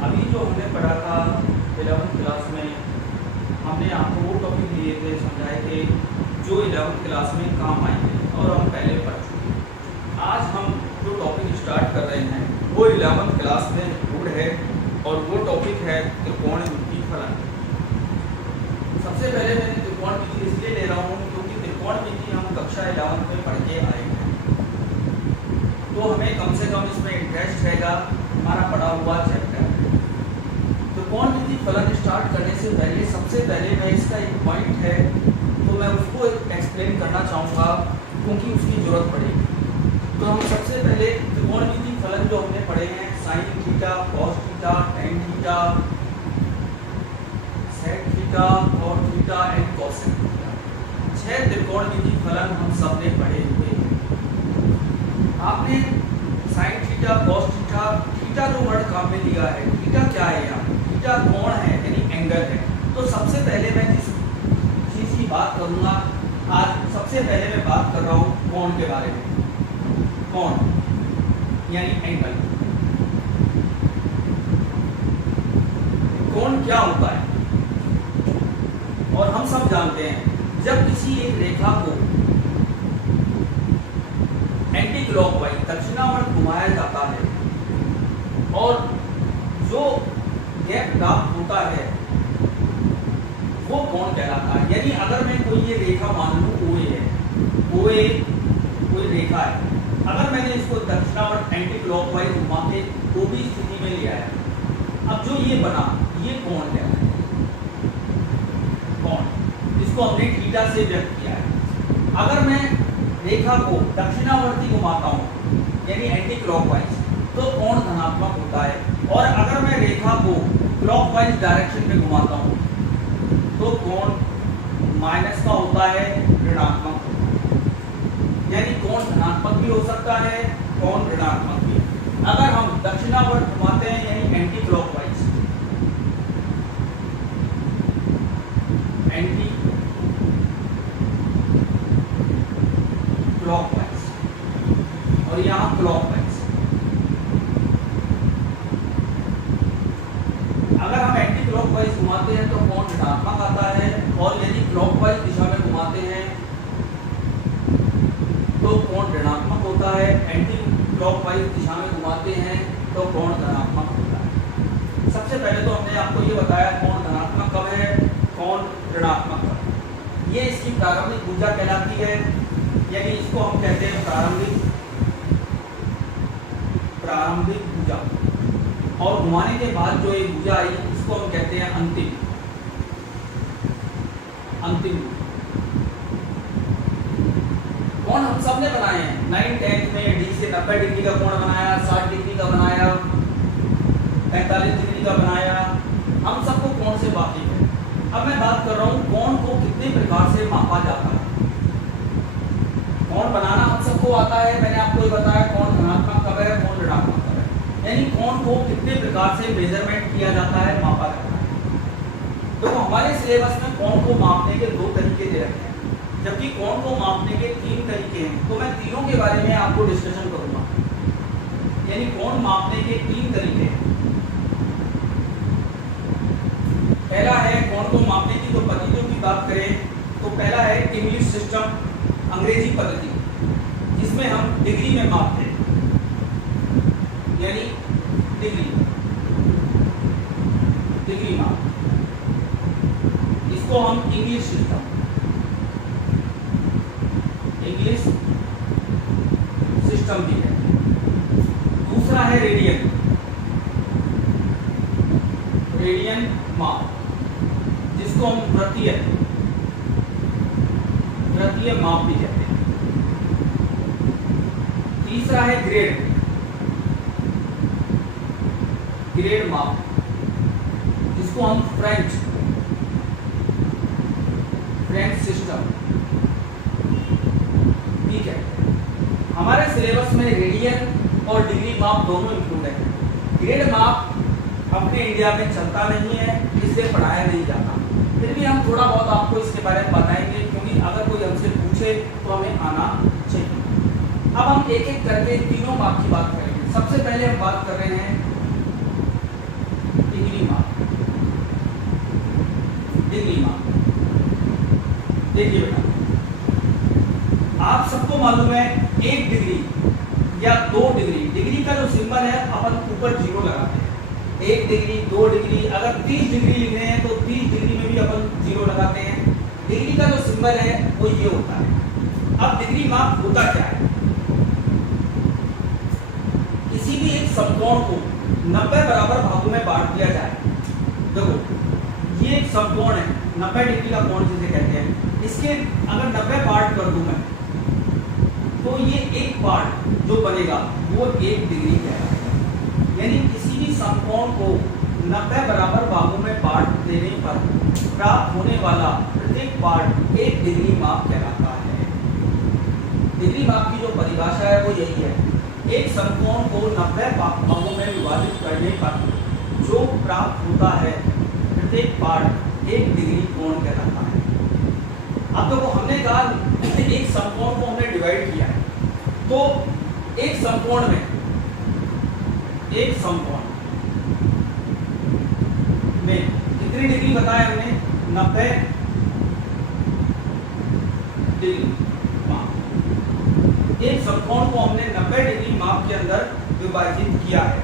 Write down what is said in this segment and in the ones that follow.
अभी जो हमने पढ़ा था 11th क्लास में, हमने आपको वो टॉपिक दिए थे, समझाए थे जो 11th क्लास में काम आएंगे और हम पहले पढ़ चुके हैं। आज हम जो टॉपिक स्टार्ट कर रहे हैं वो 11th क्लास में इंक्लूड है और वो टॉपिक है त्रिकोणमिति फलन। सबसे पहले मैं त्रिकोणमिति इसलिए ले रहा हूँ क्योंकि त्रिकोणमिति हम कक्षा 11th में पढ़ के आए हैं, तो हमें कम से कम इसमें इंटरेस्ट रहेगा, हमारा पढ़ा हुआ चैप्टर। त्रिकोणमिति फलन स्टार्ट करने से पहले सबसे पहले मैं इसका एक पॉइंट है तो मैं उसको एक्सप्लेन करना चाहूँगा क्योंकि उसकी ज़रूरत पड़ेगी। तो हम सबसे पहले त्रिकोणमिति फलन जो हमने पढ़े हैं sine theta, cos theta, tan theta, sec theta, cot theta and cosec theta, 6 त्रिकोणमिति फलन हम सब ने पढ़े हुए हैं। आपने sine theta, cos theta, theta जो वर्ड काम में लिया है, थीटा क्या है यहाँ? थीटा कोण है यानी एंगल है। तो सबसे पहले मैं जिस चीज़ की बात करूँगा आज, सबसे पहले मैं बात कर रहा हूँ कोण के बारे में। कोण यानी एंगल। कोण क्या होता है? और हम सब जानते हैं जब किसी एक रेखा को एंटी क्लॉकवाइज दक्षिणावर्त घुमाया जाता है और जो गैप प्राप्त होता है वो कोण कहलाता है। यानी अगर मैं कोई ये रेखा मान लूँ OA है, OA कोई रेखा है, अगर मैंने इसको दक्षिणावर्त एंटी क्लॉकवाइज घुमा के OB स्थिति में लिया है, अब जो ये बना ये कोण कहलाता है। कोण इसको हमने थीटा से व्यक्त किया है। अगर मैं रेखा को दक्षिणावर्ती घुमाता हूँ यानी एंटी क्लॉकवाइज तो कोण धनात्मक होता है, और अगर मैं रेखा को क्लॉकवाइज डायरेक्शन में घुमाता हूँ तो कोण माइनस का होता है, ऋणात्मक होता है। यानी कोण धनात्मक भी हो सकता है, कोण ऋणात्मक भी। अगर हम दक्षिणावर्त घुमाते हैं यानी एंटी क्लॉकवाइज, एंटी क्लॉकवाइज और यहाँ क्लॉकवाइज, अगर हम एंटी क्लॉकवाइज घुमाते हैं तो कोण ऋणात्मक आता है, और यदि क्लॉकवाइज दिशा में घुमाते हैं तो कोण ऋणात्मक होता है, एंटी क्लॉकवाइज दिशा में घुमाते हैं तो कोण धनात्मक होता है। सबसे पहले तो हमने आपको ये बताया कोण धनात्मक कब है, कोण ऋणात्मक कब है। ये इसकी प्रारंभिक ऊर्जा कहलाती है, यानी इसको हम कहते हैं प्रारंभिक ऊर्जा, और घुमाने के बाद जो एक ऊर्जा आई इसको हम कहते हैं अंतिम कोण। हम सब ने बनाए हैं 9th 10th में, डी से 90 डिग्री का कोण बनाया, 60 डिग्री का बनाया, 45 डिग्री का बनाया, हम सबको कोण से वाकिफ है। अब मैं बात कर रहा हूँ कोण को कितने प्रकार से मापा जाता है। कोण बनाना हम सबको आता है, मैंने आपको ये बताया कोण धनात्मक कब है, कोण ऋणात्मक कब है। यानी कोण को कितने प्रकार से मेजरमेंट किया जाता है, मापा जाता है। तो हमारे सिलेबस में कोण को मापने के 2 तरीके दे रखे हैं, जबकि कोण को मापने के 3 तरीके हैं। तो मैं तीनों के बारे में आपको डिस्कशन करूंगा। यानी कोण मापने के 3 तरीके हैं। पहला है कोण को मापने की तो पद्धतियों की बात करें तो पहला है इंग्लिश सिस्टम, अंग्रेजी पद्धति, जिसमें हम डिग्री में मापते हैं, यानी डिग्री माप, इसको हम इंग्लिश सिस्टम, इंग्लिश सिस्टम भी है। दूसरा है रेडियन माप, जिसको हम वृत्तीय माप भी कहते हैं। तीसरा है ग्रेड माप, जिसको हम फ्रेंच सिस्टम भी कहते हैं। हमारे सिलेबस में रेडियन और डिग्री माप दोनों इंक्लूड है। ग्रेड माप अपने इंडिया में चलता नहीं है, इसलिए पढ़ाया नहीं जाता, फिर भी हम थोड़ा बहुत आपको इसके बारे में बताएंगे, क्योंकि अगर कोई हमसे पूछे तो हमें आना चाहिए। अब हम एक एक करके तीनों माप की बात करेंगे। सबसे पहले हम बात कर रहे हैं देखिए बेटा, आप सबको मालूम है 1 डिग्री या 2 डिग्री, डिग्री का जो सिंबल है अपन ऊपर 0 लगाते हैं। 1 डिग्री, 2 डिग्री, अगर 30 डिग्री लिखने हैं तो 30 डिग्री में भी अपन 0 लगाते हैं। डिग्री का जो सिंबल है वो ये होता है। अब डिग्री माप होता क्या है? किसी भी एक समकोण को 90 बराबर भागों में बांट दिया जाए। देखो ये एक समकोण है, 90 डिग्री का कोण जिसे कहते हैं, इसके अगर 90 पार्ट कर दूं मैं, तो ये एक पार्ट जो बनेगा वो 1 डिग्री कहलाएगा। यानी किसी भी समकोण को 90 बराबर भागों में बांट देने पर प्राप्त होने वाला प्रत्येक पार्ट 1 डिग्री माप कहलाता है। डिग्री माप की जो परिभाषा है वो यही है, एक समकोण को 90 भागों में विभाजित करने पर जो प्राप्त होता है प्रत्येक पार्ट 1 डिग्री कोण कहलाता है। अब देखो हमने कहा एक समकोण को हमने डिवाइड किया है, तो एक समकोण में कितनी डिग्री बताया हमने? 90 डिग्री माप। एक समकोण को हमने 90 डिग्री माप के अंदर विभाजित किया है,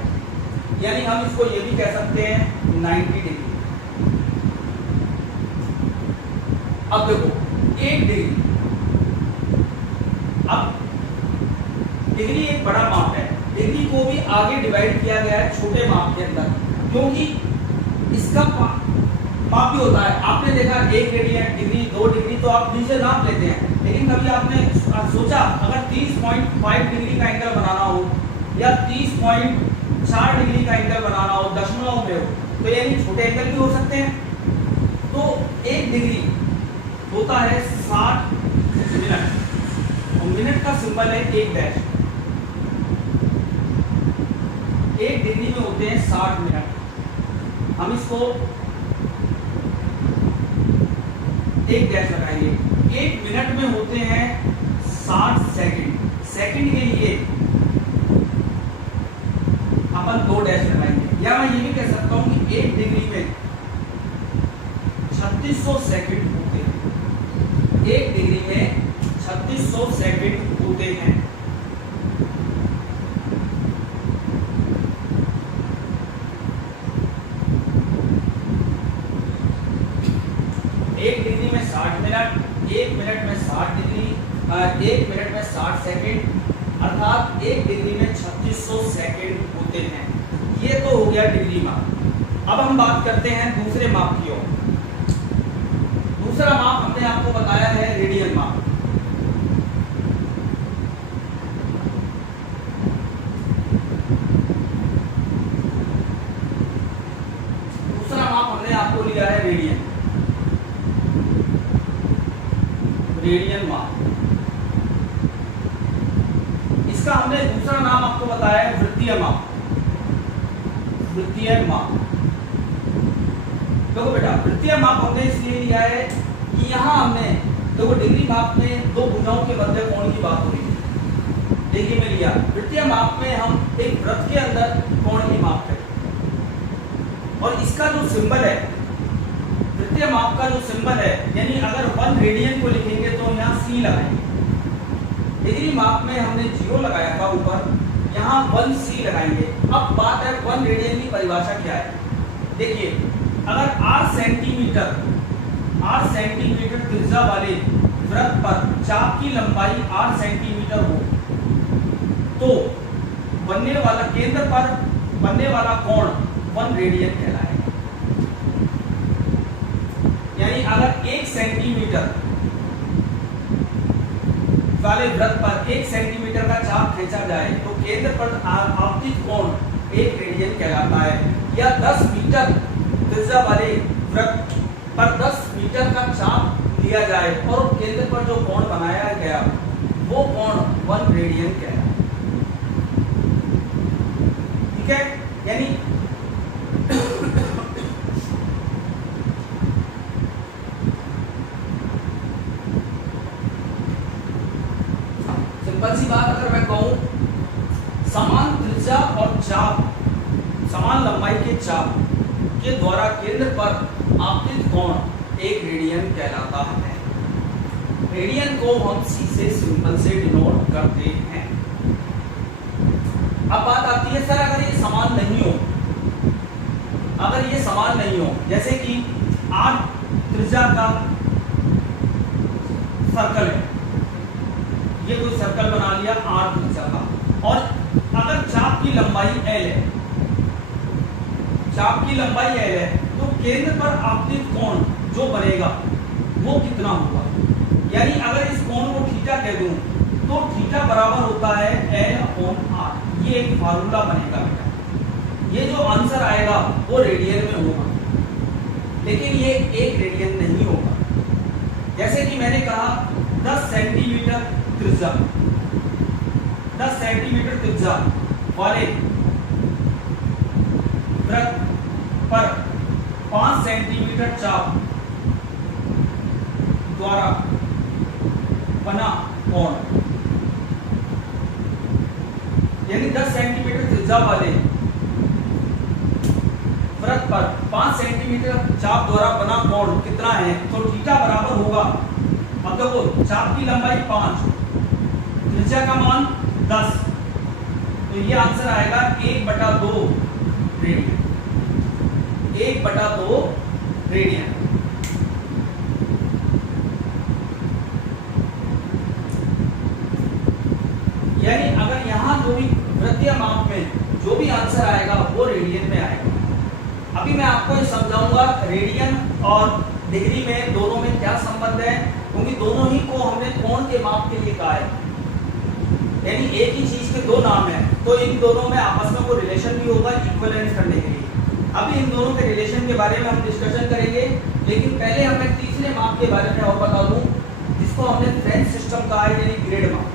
यानी हम इसको ये भी कह सकते हैं 90 डिग्री। अब देखो 1 डिग्री, अब डिग्री एक बड़ा माप है, डिग्री को भी आगे डिवाइड किया गया है छोटे माप के अंदर, क्योंकि इसका माप भी होता है। आपने देखा 1 डिग्री 2 डिग्री तो आप नीचे नाप लेते हैं, लेकिन कभी आपने सोचा अगर 30.5 डिग्री का एंगल बनाना हो या 30.4 डिग्री का एंगल बनाना हो, दशमलव में हो, तो यानी छोटे एंगल भी हो सकते हैं। तो 1 डिग्री होता है 60 मिनट, और मिनट का सिंबल है 1 डैश। 1 डिग्री में होते हैं 60 मिनट। हम इसको 1 डैश लगाएंगे। 1 मिनट में होते हैं 60 सेकंड। सेकंड के लिए अपन 2 डैश लगाएंगे, या मैं ये भी कह सकता हूं कि 1 डिग्री में 3600 सेकंड होते हैं। 1 डिग्री में 3600 सेकंड होते हैं। एक डिग्री में 60 मिनट, 1 मिनट में 60 डिग्री, 1 मिनट में 60 सेकंड, अर्थात 1 डिग्री में 3600 सेकंड होते हैं। ये तो हो गया डिग्री माप। अब हम बात करते हैं दूसरे माप की ओर। दूसरा माप हमने आपको बताया है रेडियन माप। दूसरा माप हमने आपको लिया है रेडियन माप। इसका हमने दूसरा नाम आपको बताया है वृत्तीय माप। वृत्तीय माप, देखो बेटा वृत्तीय माप हमने इसलिए लिया है कि यहाँ हमने देखो डिग्री माप में 2 भुजाओं के मध्य कोण की बात हो रही है, डिग्री में लिया। वृत्तीय माप में हम एक वृत्त के अंदर कोण की माप करें, और इसका जो सिंबल है, वृत्तीय माप का जो सिंबल है, यानी अगर 1 रेडियन को लिखेंगे तो यहाँ C लगाएंगे। डिग्री माप में हमने 0 लगाया था ऊपर, यहाँ 1C लगाएंगे। अब बात है 1 रेडियन की परिभाषा क्या है। देखिए अगर 8 सेंटीमीटर त्रिज्या वाले वृत्त पर चाप की लंबाई 8 सेंटीमीटर हो, तो केंद्र पर बनने वाला कोण 1 रेडियन कहलाएगा। यानी अगर 1 सेंटीमीटर वाले वृत्त पर 1 सेंटीमीटर का चाप खींचा जाए तो केंद्र पर आपतित कोण 1 रेडियन कहलाता है। या 10 मीटर त्रिज्या वाले वृत्त पर 10 मीटर का चाप लिया जाए और केंद्र पर जो कोण बनाया गया वो कोण 1 रेडियन कहलाता है। ठीक है, यानी सिंपल सी बात अगर मैं कहूं, समान त्रिज्या और चाप, समान लंबाई के चाप के द्वारा केंद्र पर आपतित कोण 1 रेडियन कहलाता है। रेडियन को हम सी से सिंबल से डिनोट करते हैं। अब बात आती है सर अगर ये समान नहीं हो, अगर ये समान नहीं हो, जैसे कि 8 त्रिज्या का सर्कल है, ये कोई सर्कल बना लिया 8 त्रिज्या का, और अगर चाप की लंबाई L है, चाप की लंबाई L है, तो केंद्र पर आपतित कोण जो बनेगा वो कितना होगा? यानी अगर इस कोण को थीटा कह दूं तो थीटा बराबर होता है L/R। ये एक फार्मूला बनेगा बेटा। ये जो आंसर आएगा वो रेडियन में होगा, लेकिन ये एक रेडियन नहीं होगा। जैसे कि मैंने कहा 10 सेंटीमीटर त्रिज्या, 10 सेंटीमीटर त्रिज्या वाले वृत्त पर 5 सेंटीमीटर चाप द्वारा बना कोण, यानी 10 सेंटीमीटर त्रिज्या वाले वृत्त पर 5 सेंटीमीटर चाप द्वारा बना कोण कितना है? तो थीटा बराबर होगा, अब देखो चाप की लंबाई 5, त्रिज्या का मान 10, तो ये आंसर आएगा 1/2 रेडियन, 1/2 रेडियन। यानी अगर यहाँ जो भी वृत्तीय माप में जो भी आंसर आएगा वो रेडियन में आएगा। अभी मैं आपको ये समझाऊंगा रेडियन और डिग्री में दोनों में क्या संबंध है, क्योंकि दोनों ही को हमने कोण के माप के लिए कहा है, यानी एक ही चीज के दो नाम है, तो इन दोनों में आपस में कोई रिलेशन भी होगा इक्विवेलेंस करने के लिए। अभी इन दोनों के रिलेशन के बारे में हम डिस्कशन करेंगे, लेकिन पहले हमें तीसरे माप के बारे में और बता दूं, जिसको हमने फ्रेंच सिस्टम कहा है, यानी ग्रेड माप।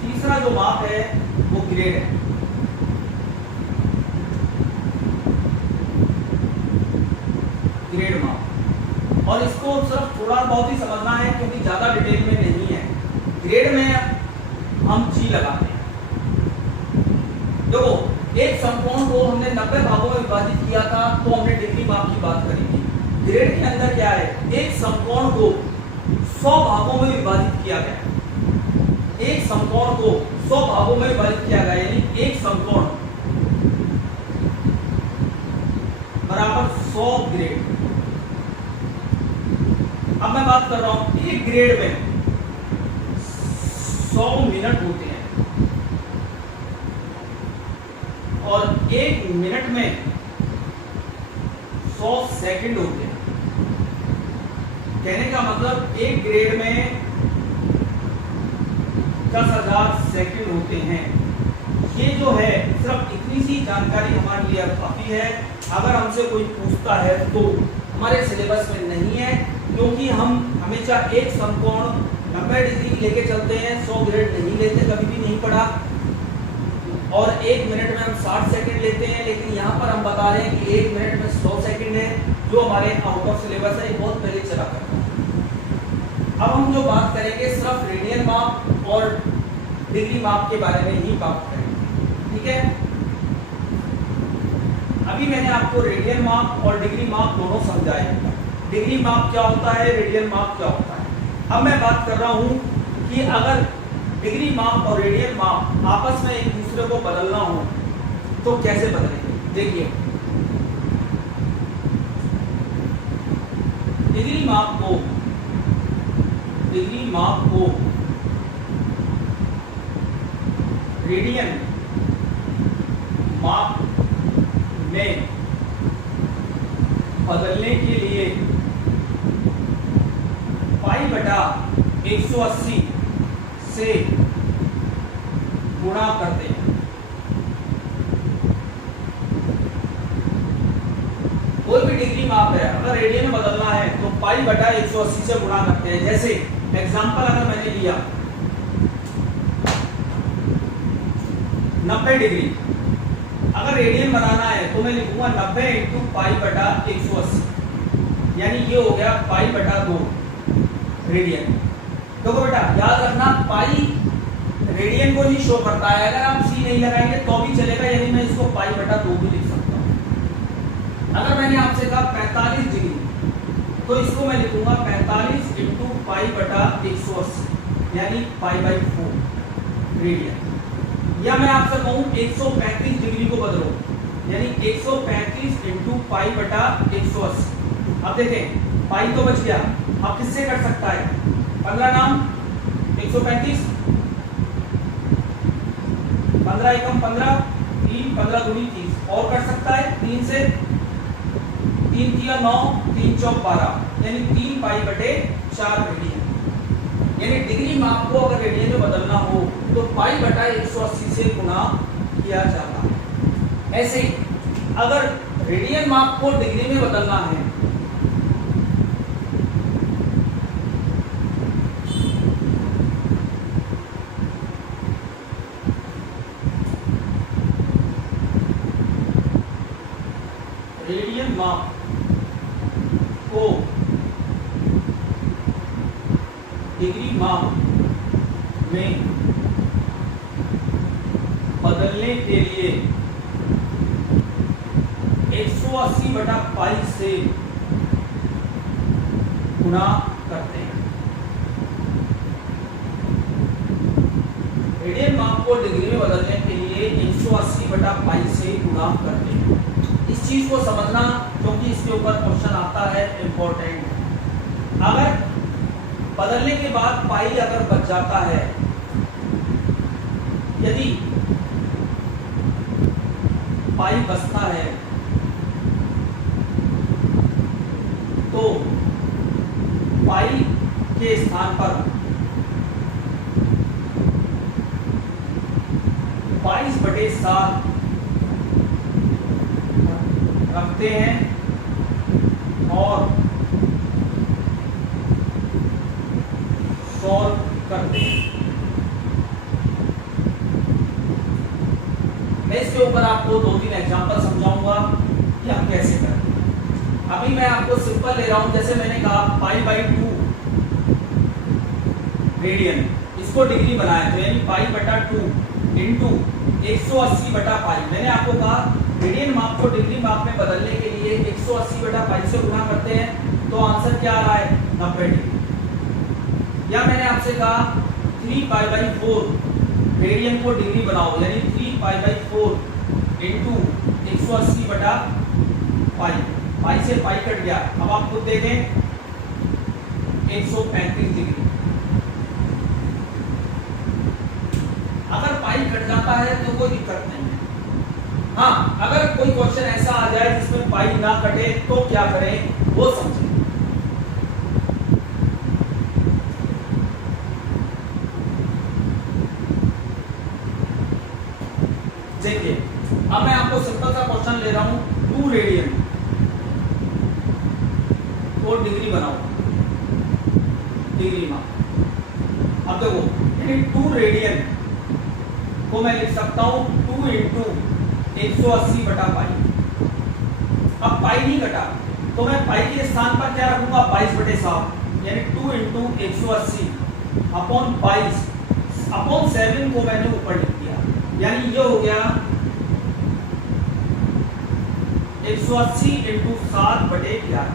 तीसरा जो माप है वो ग्रेड है। ग्रेड माप, और इसको सिर्फ थोड़ा बहुत ही समझना है क्योंकि ज्यादा डिटेल में नहीं है। ग्रेड में हम जी लगाते हैं। देखो एक समकोण को हमने 90 भागों में विभाजित किया था, तो हमने डिग्री माप की बात करी थी। ग्रेड के अंदर क्या है, एक समकोण को 100 भागों में विभाजित किया गया, एक समकोण को 100 भागों में विभाजित किया गया, यानी एक समकोण बराबर 100 ग्रेड। अब मैं बात कर रहा हूं एक ग्रेड में 100 मिनट होते हैं और एक मिनट में 100 सेकंड होते हैं। कहने का मतलब एक ग्रेड में 10,000 सेकंड होते हैं। ये जो है सिर्फ इतनी सी जानकारी हमारे लिए काफी है। अगर हमसे कोई पूछता है तो हमारे सिलेबस में नहीं है, क्योंकि हम हमेशा एक समकोण 90 डिग्री लेके चलते हैं, 100 ग्रेड नहीं लेते, कभी भी नहीं पढ़ा। और एक मिनट में हम 60 सेकंड लेते हैं, लेकिन यहाँ पर हम बता रहे हैं कि एक मिनट में 100 सेकंड है, जो हमारे आउट ऑफ सिलेबस है, बहुत पहले चला करता है। अब हम जो बात करेंगे सिर्फ रेडियन माप और डिग्री माप के बारे में ही बात करेंगे, ठीक है। अभी मैंने आपको रेडियन माप और डिग्री माप दोनों समझाए। डिग्री माप क्या होता है, रेडियन माप क्या होता है। अब मैं बात कर रहा हूं कि अगर डिग्री माप और रेडियन माप आपस में एक दूसरे को बदलना हो तो कैसे बदलेंगे। देखिए डिग्री माप को रेडियन माप में बदलने के लिए π/180 से गुणा करते हैं। कोई भी डिग्री माप है, अगर रेडियन में बदलना है तो π/180 से गुणा करते हैं। जैसे एग्जांपल अगर मैंने लिया 90 डिग्री, अगर रेडियन बनाना है तो मैं लिखूंगा 90 × π/180, यानी ये हो गया π/2 रेडियन। देखो बेटा याद रखना, पाई रेडियन को ही शो करता है। अगर आप सी नहीं लगाएंगे तो भी चलेगा, यानी मैं इसको π/2 भी लिख सकता हूँ। अगर मैंने आपसे कहा 45 डिग्री, तो इसको मैं लिखूंगा 45 इंटू पाई बटा 180 यानी पाई बाई 4 रेडियन। या मैं आपसे कहूँ 135 डिग्री को बदलो यानी 135 इंटू पाई बटा 180। अब देखें पाई तो बच गया, अब किससे कट सकता है? 15 नाम 135, 15 एकम 15, 3 15 दूनी 30 और कट सकता है 3 से, 3 तिया 9, 3 चौक 12 यानी 3 पाई बटे 4 रेडियन। यानी डिग्री माप को अगर रेडियन में बदलना हो तो पाई बटा 180 से गुणा किया जाता है। ऐसे ही अगर रेडियन माप को डिग्री में बदलना है रेडियन माप को डिग्री माप में बदलने के लिए 180 बटा पाई से गुणा करते हैं। रेडियन माप को डिग्री में बदलने के लिए 180 बटा पाई से गुणा करते हैं। इस चीज को समझना क्योंकि इसके ऊपर क्वेश्चन आता है, इंपॉर्टेंट। अगर बदलने के बाद पाई अगर बच जाता है, यदि पाई बचता है तो पाई के स्थान पर 22/7 रखते हैं और सॉल्व करते हैं। मैं इसके ऊपर आपको 2-3 एग्जांपल समझाऊंगा कि हम कैसे करें। अभी मैं आपको सिंपल ले रहा हूं, जैसे मैंने कहा पाई बाई 2 रेडियन, इसको डिग्री बनाया तो यानी पाई बटा 2 इंटू 180 बटा पाई। मैंने आपको कहा रेडियन माप को डिग्री माप में बदलने के लिए 180 बटा पाई से गुणा करते हैं, तो आंसर क्या आ रहा है? 90 डिग्री। या मैंने आपसे कहा 3 पाई बाई 4 रेडियन को डिग्री बनाओ यानी 3 पाई बाई 4 इंटू 180 बटा पाई। पाई से पाई कट गया, अब आप खुद देखें 135 डिग्री। अगर पाई कट जाता है तो कोई दिक्कत नहीं है। हाँ, अगर कोई क्वेश्चन ऐसा आ जाए जिसमें पाई ना कटे तो क्या करें वो समझें। देखिए अब मैं आपको सिंपल सा क्वेश्चन ले रहा हूं, 2 रेडियन को डिग्री बनाओ, डिग्री माप। अब देखो यानी 2 रेडियन को मैं लिख सकता हूं 2 इंटू 180 बटा पाई। अब पाई नहीं कटा तो मैं पाई के स्थान पर क्या रखूंगा? 22/7 यानी 2 इंटू 180 अपॉन 22 अपॉन 7 को मैंने ऊपर लिख दिया, यानी ये हो गया 180 इंटू 7/11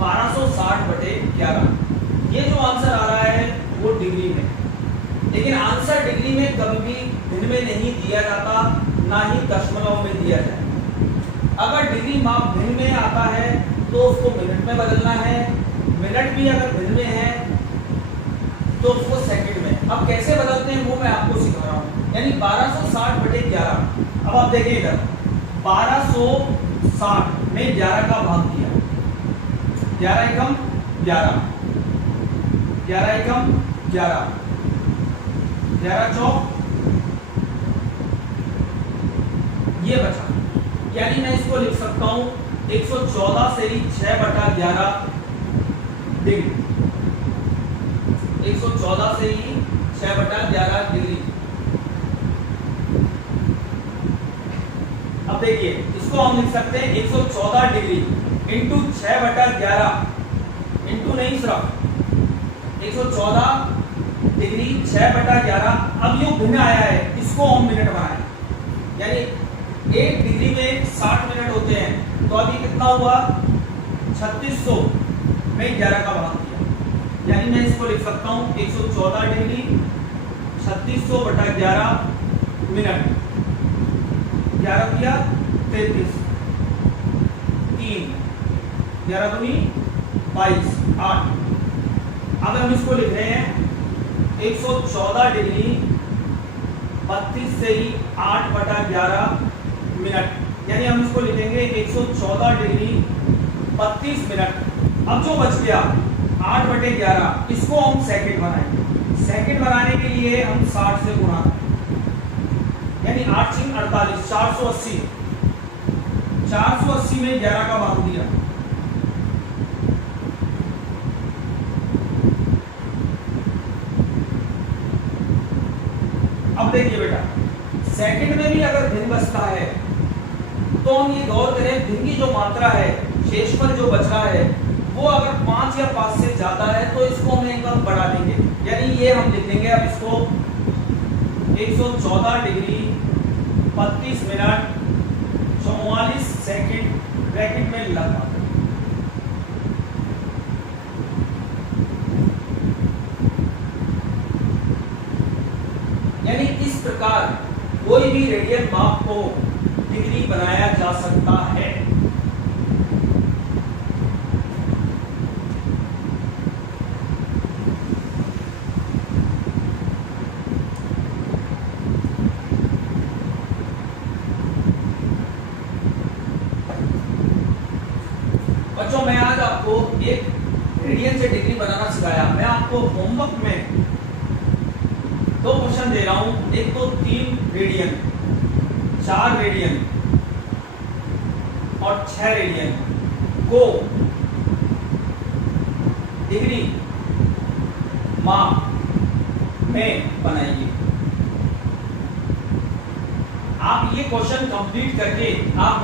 1260/11। ये जो आंसर आ रहा है वो डिग्री में, लेकिन आंसर डिग्री में कभी भी दिन में नहीं दिया जाता, ना ही दशमलव में दिया जाए। अगर डिग्री माप दिन में आता है तो उसको मिनट में बदलना है, मिनट भी अगर दिन में है तो उसको सेकंड में। अब कैसे बदलते हैं वो मैं आपको सिखा रहा हूँ, यानी 1260/11। अब आप देखिए इधर 1260 में 11 का भाग दिया, 11 एकम 11, 11 एकम 11, 11 चौक ये बचा, यानी मैं इसको लिख सकता हूं 114 से ही 6/11 डिग्री, 114 से ही 6/11 डिग्री। अब देखिए इसको हम लिख सकते हैं 114 डिग्री इंटू 6/11 इंटू नहीं सिर्फ 114 डिग्री 6/11। अब ये भिन्न आया है, इसको हम मिनट बनाए, यानी 1 डिग्री में 60 मिनट होते हैं, तो अभी कितना हुआ 3600 में 11 का भाग किया, यानी मैं इसको लिख सकता हूँ 114 डिग्री 3600/11 मिनट, 11 किया 33, 3, 11 दूनी 22, 8। अब हम इसको लिख रहे हैं 114 डिग्री 32 से ही 8/11 मिनट, यानी हम इसको लिखेंगे 114 डिग्री 32 मिनट। अब जो बच गया 8/11, इसको हम सेकंड बनाएंगे। सेकंड बनाने के लिए हम 60 से गुणा करें, यानी 8 × 48, 480। 480 में 11 का भाग दिया, अब देखिए बेटा, सेकंड में भी अगर भिन्न बचता है तो हम ये गौर करें, भिन्न की जो मात्रा है, शेषफल जो बच रहा है, वो अगर 5 या 5 से ज्यादा है तो इसको हम एक बार बढ़ा देंगे, यानी ये हम लिख देंगे अब इसको 114 डिग्री 32 मिनट 44 सेकंड ब्रैकेट में लगा। यानी इस प्रकार कोई भी रेडियन माप को डिग्री बनाया जा सकता है। बच्चों, मैं आज आपको एक रेडियन से डिग्री बनाना सिखाया। मैं आपको होमवर्क में 2 क्वेश्चन दे रहा हूं, एक तो 3 रेडियन, 4 रेडियन और 6 रेडियन को डिग्री माप में बनाइए। आप ये क्वेश्चन कंप्लीट करके आप